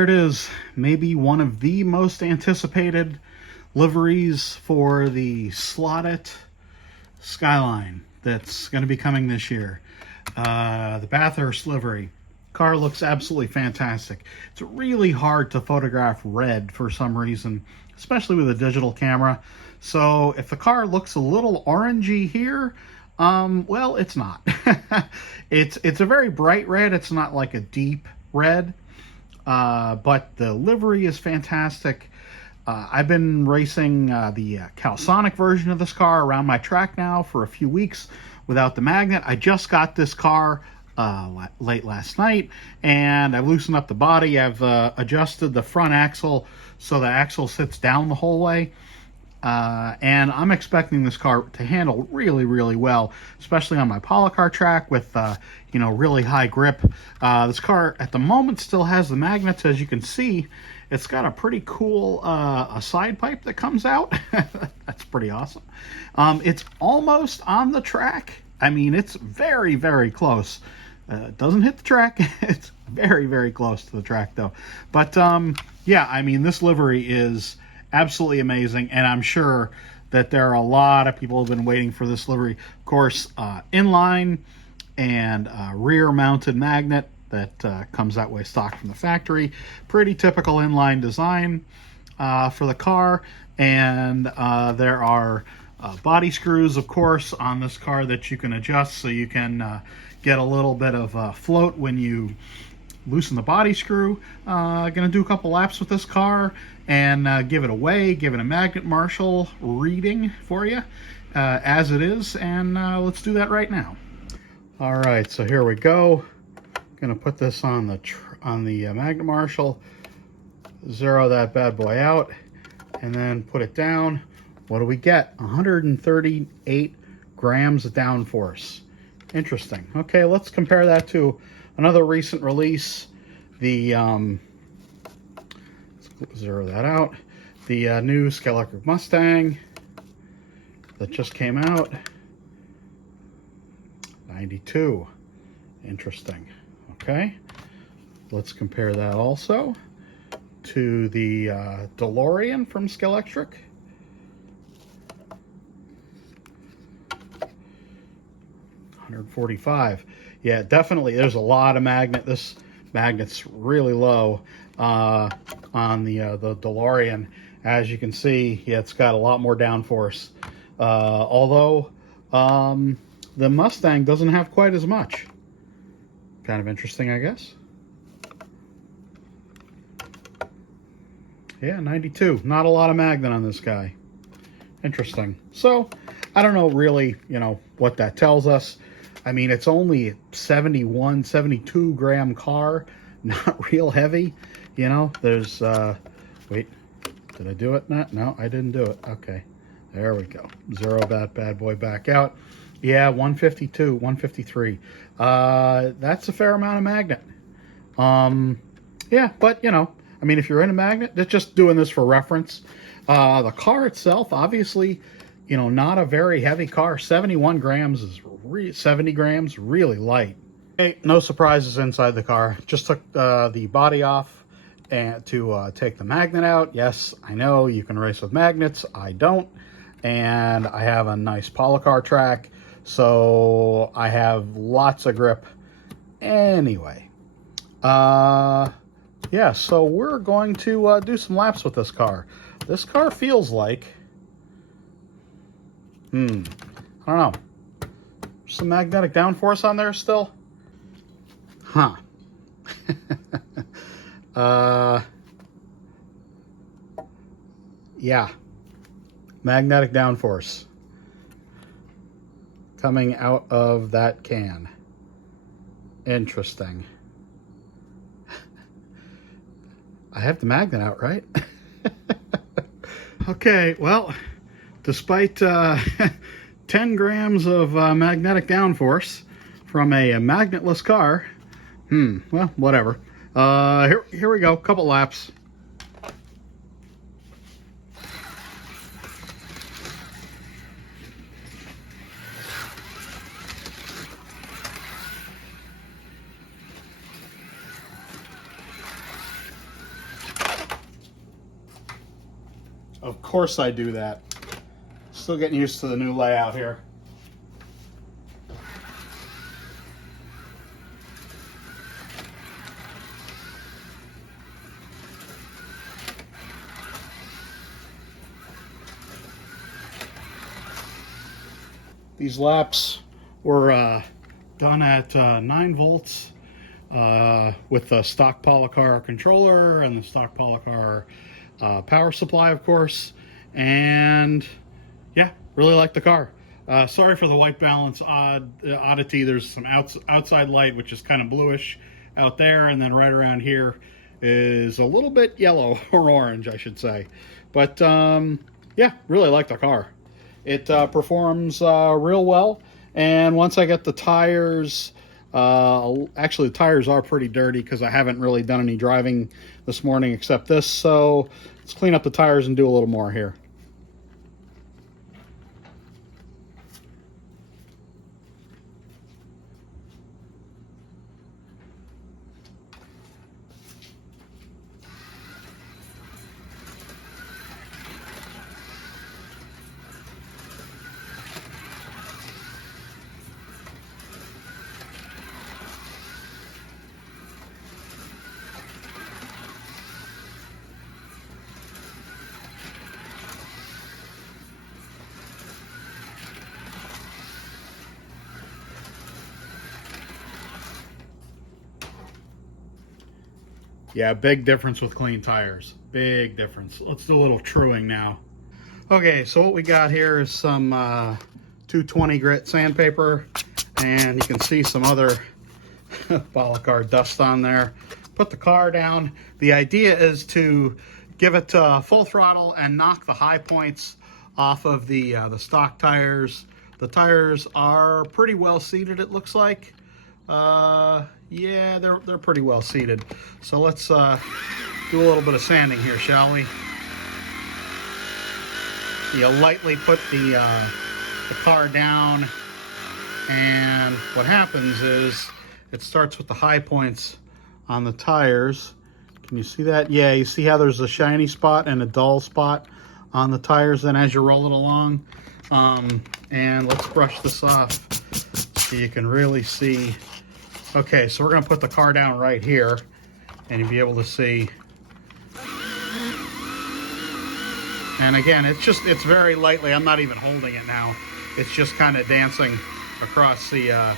there it is. Maybe one of the most anticipated liveries for the slotted Skyline that's going to be coming this year. The Bathurst livery. Car looks absolutely fantastic. It's really hard to photograph red for some reason, especially with a digital camera. So if the car looks a little orangey here, well, it's not. It's a very bright red. It's not like a deep red, but the livery is fantastic. I've been racing the Calsonic version of this car around my track now for a few weeks without the magnet. I just got this car late last night, and I've loosened up the body. I've adjusted the front axle so the axle sits down the whole way. And I'm expecting this car to handle really, really well, especially on my polycar track with, really high grip. This car at the moment still has the magnets, as you can see. It's got a pretty cool a side pipe that comes out. That's pretty awesome. It's almost on the track. I mean, it's very, very close. It doesn't hit the track. It's very, very close to the track, though. But, yeah, I mean, this livery is absolutely amazing, and I'm sure that there are a lot of people who have been waiting for this livery. Of course, inline and rear-mounted magnet that comes that way stock from the factory. Pretty typical inline design for the car, and there are body screws, of course, on this car that you can adjust so you can get a little bit of float when you loosen the body screw. Gonna do a couple laps with this car and give it away, give it a magnet marshal reading for you as it is, and let's do that right now. All right, so here we go. Gonna put this on the magnet marshal, zero that bad boy out, and then put it down. What do we get? 138 grams of downforce. Interesting. Okay, let's compare that to another recent release, the let's zero that out. The new Skyline Mustang that just came out, 92. Interesting. Okay, let's compare that also to the DeLorean from Skylectric. 145. Yeah, definitely. There's a lot of magnet. This magnet's really low on the DeLorean. As you can see, yeah, it's got a lot more downforce. Although the Mustang doesn't have quite as much. Kind of interesting, I guess. Yeah, 92. Not a lot of magnet on this guy. Interesting. So, I don't know really, what that tells us. I mean, it's only 71, 72 gram car, not real heavy. There's, wait, did I do it? No, I didn't do it. Okay, there we go. Zero that bad boy back out. Yeah, 152, 153. That's a fair amount of magnet. Yeah, but, I mean, if you're in a magnet, it's just doing this for reference. The car itself, obviously, not a very heavy car. 71 grams is 70 grams, really light. Okay, no surprises inside the car. Just took the body off and to take the magnet out. Yes, I know you can race with magnets. I don't. And I have a nice polycar track, so I have lots of grip. Anyway, yeah, so we're going to do some laps with this car. This car feels like, I don't know, some magnetic downforce on there still? Huh. Yeah, magnetic downforce coming out of that can. Interesting. I have the magnet out, right? Okay, well, despite 10 grams of magnetic downforce from a magnetless car, well, whatever. Here we go, couple laps. course I do that. Still getting used to the new layout here. These laps were done at 9 volts with the stock Polycar controller and the stock Polycar power supply, of course. And yeah, really like the car. Sorry for the white balance oddity. There's some outside light, which is kind of bluish out there, and then right around here is a little bit yellow or orange, I should say. But yeah, really like the car. It performs real well, and once I get the tires, actually the tires are pretty dirty because I haven't really done any driving this morning except this, so let's clean up the tires and do a little more here. Yeah, big difference with clean tires. Big difference. Let's do a little truing now. Okay, so what we got here is some 220 grit sandpaper, and you can see some other Polycar dust on there. Put the car down. The idea is to give it full throttle and knock the high points off of the stock tires. The tires are pretty well seated, it looks like. Yeah, they're pretty well seated. So let's do a little bit of sanding here, shall we? You lightly put the car down, and what happens is it starts with the high points on the tires. Can you see that? Yeah, you see how there's a shiny spot and a dull spot on the tires, and as you roll it along. And let's brush this off so you can really see. Okay, so we're going to put the car down right here, and you'll be able to see. And again, it's very lightly. I'm not even holding it now. It's just kind of dancing across the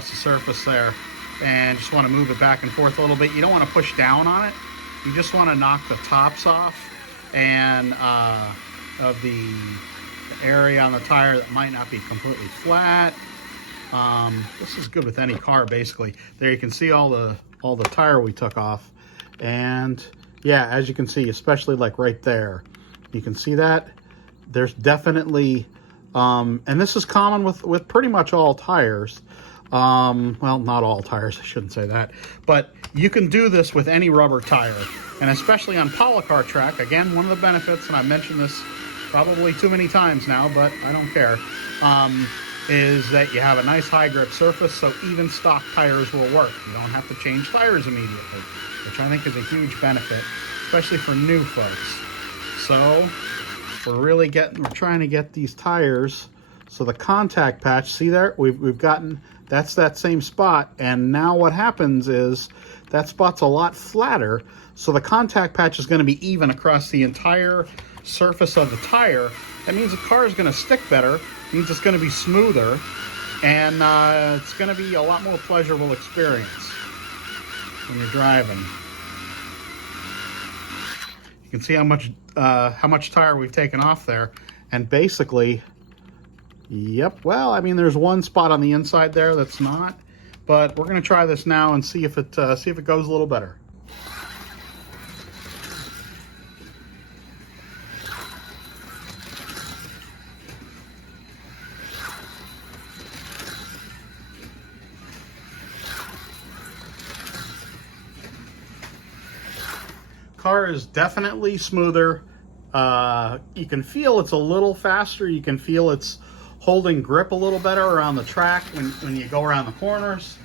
surface there, and just want to move it back and forth a little bit. You don't want to push down on it. You just want to knock the tops off and of the area on the tire that might not be completely flat. This is good with any car, basically. There you can see all the tire we took off, and yeah, as you can see, especially like right there, you can see that there's definitely and this is common with pretty much all tires. Well, not all tires, I shouldn't say that, but you can do this with any rubber tire, and especially on Polycar track. Again, one of the benefits, and I mentioned this probably too many times now, but I don't care, is that you have a nice high grip surface, so even stock tires will work. You don't have to change tires immediately, which I think is a huge benefit, especially for new folks. So we're trying to get these tires, so the contact patch, see there, we've gotten, that's that same spot, and now what happens is that spot's a lot flatter, so the contact patch is going to be even across the entire surface of the tire. That means the car is going to stick better, means it's going to be smoother, and it's going to be a lot more pleasurable experience when you're driving. You can see how much tire we've taken off there, and basically, yep, well, I mean, there's one spot on the inside there that's not, but we're going to try this now and see if it goes a little better. Car is definitely smoother. You can feel it's a little faster. You can feel it's holding grip a little better around the track when you go around the corners.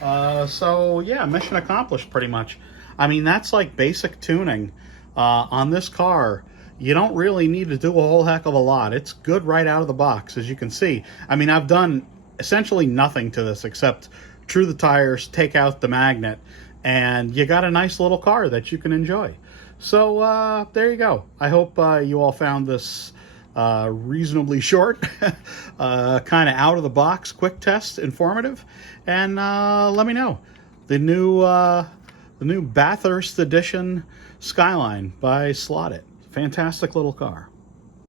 So yeah, mission accomplished pretty much. I mean, that's like basic tuning on this car. you don't really need to do a whole heck of a lot. It's good right out of the box, as you can see. I mean, I've done essentially nothing to this except true the tires, take out the magnet, and you got a nice little car that you can enjoy. So there you go. I hope you all found this reasonably short, kind of out of the box, quick test, informative, and let me know. The new Bathurst edition Skyline by Slotted. Fantastic little car.